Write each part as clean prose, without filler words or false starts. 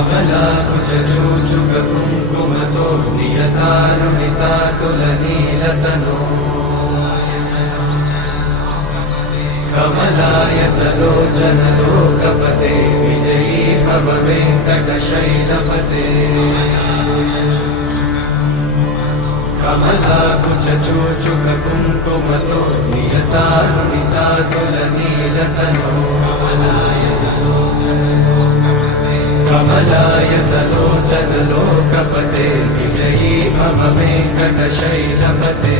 कमलाकुचूचुककुङ्कुमतो नियतारुणितातुलनीलतनो कमलायतलोचनलोकपते विजयी भव वेङ्कटशैलपते कमलाकुचूचुककुङ्कुमतो नियतारुणितातुलनीलतनो कमलायतलोचनलोकपते विजयी भव वेङ्कटशैलपते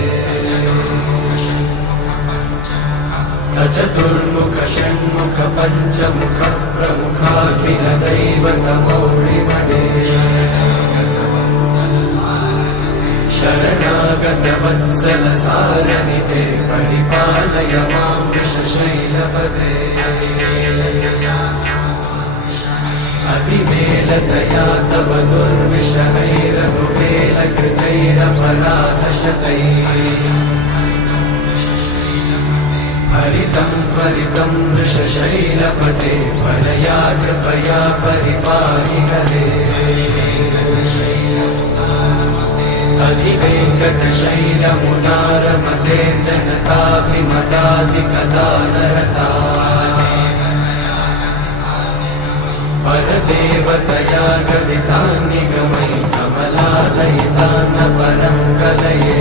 सचतुर्मुख षण्मुख पञ्चमुख प्रमुखाखिल दैवतमौलिमणे शरणागत वत्सल सारनिधे परिपालय मां वृषशैलपते अतिवेलतया तव दुर्विषहैरनुवेलकृतैरपराधशतैः हरितं त्वरितं वृषशैलपते परया कृपया परिपाहि हरे अधिवेङ्कटशैलमुदारमते जनताभिमताधिकदानरता परदेवतया गदितान्निगमै कमलादयितान्न परं कलये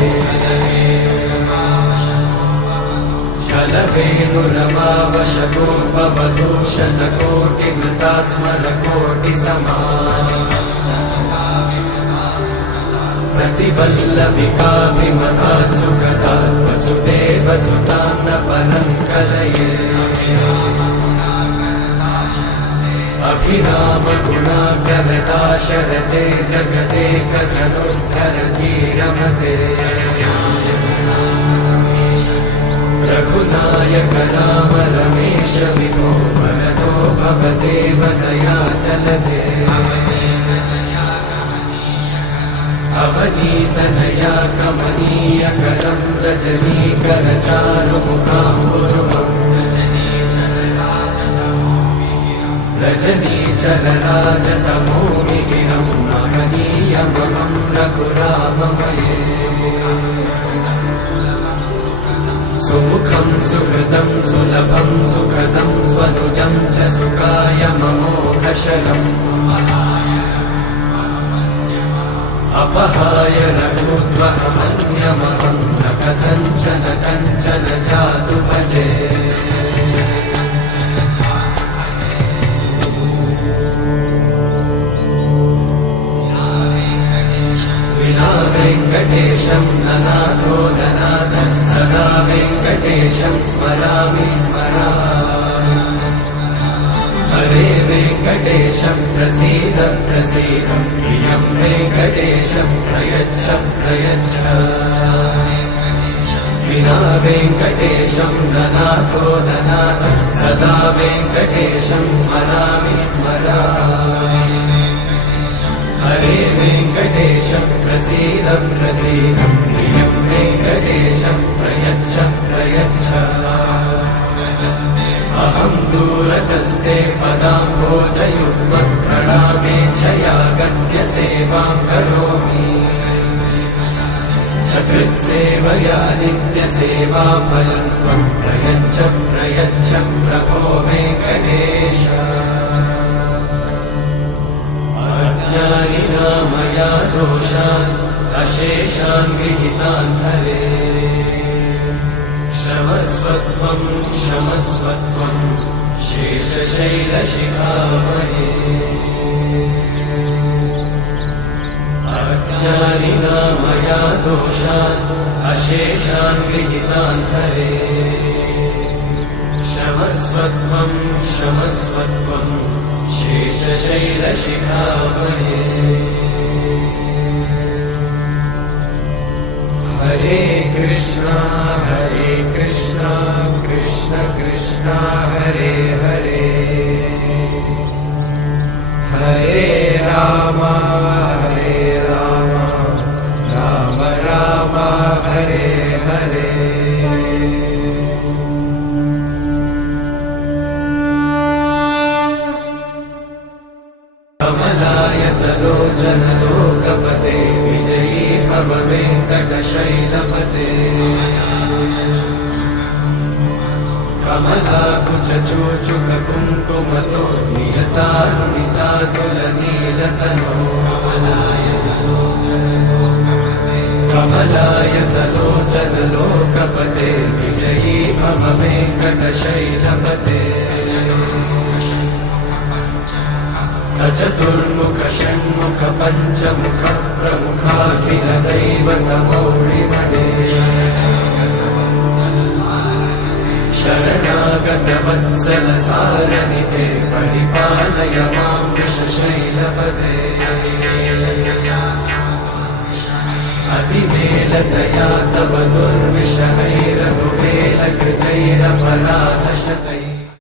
कलवेणुरमावशगोपवधूषणकोटिवृतात्स्मरकोटिसमा प्रतिवल्लविकाभिमतात् सुखदात् वसुदेवसुतान्न परं कलये अभिरामगुणाकरदाशरथे जगदेकधनुर्धरधीरमते रघुनायक राम रमेश विभो वरदो भवदेव दयाचलधे अवनीतनया कमनीयकरं रजनीकरचारुमुखाम्बुरुहम् रजनीचरराजतमोमिहिरं महनीयमहं रघुराममये सुमुखं सुहृदं सुलभं सुखदं स्वनुजं च सुखायममोघशरम् अपहाय रघुत्वहमन्यमहं न कथञ्चन कञ्चन जातु भजे विना वेङ्कटेशं ननाथो ननाथः सदा वेङ्कटेशं स्मरामि स्मरामि हरे वेङ्कटेशं प्रसीद प्रसीद प्रियं वेङ्कटेशं प्रयच्छ प्रयच्छ विना वेङ्कटेशं ननाथो ननाथः सदा वेङ्कटेशं स्मरामि स्मरामि हरे वेङ्कटेशं प्रसीद प्रसीद प्रियं वेङ्कटेशं प्रयच्छ प्रयच्छ अहं दूरतस्ते पदाम्भोजयुग्मं प्रणामेच्छया गत्य सेवां करोमि सकृत्सेवया नित्यसेवाफलं त्वं प्रयच्छ प्रयच्छ प्रभो वेङ्कटेश अज्ञानिना मया दोषान् अशेषान् विहितान् हरे क्षमस्वत्वं क्षमस्वत्वं शेषशैलशिखामणे अज्ञानिना मया दोषान् अशेषान् विहितान् हरे क्षमस्वत्वं क्षमस्वत्वं शेषशैलशिखामणे हरे कृष्णा कृष्ण कृष्ण हरे हरे हरे राम राम राम हरे हरे कमला कमलायतलोचन लोकपते विजयी भव वेङ्कटशैलपते कमलाकुचूचुक कुङ्कुमतो नियतारुणितातुलनीलतनो कमलायतलोचन लोकपते विजयी भव वेङ्कटशैलपते सचतुर्मुख षण्मुख पञ्चमुख प्रमुखाखिल दैवतमौळिमणे शरणागत वत्सल सारनिधे परिपालय मां वृषशैलपते अतिवेलतया तव दुर्विषहैरनुवेलकृतैरपराधशतैः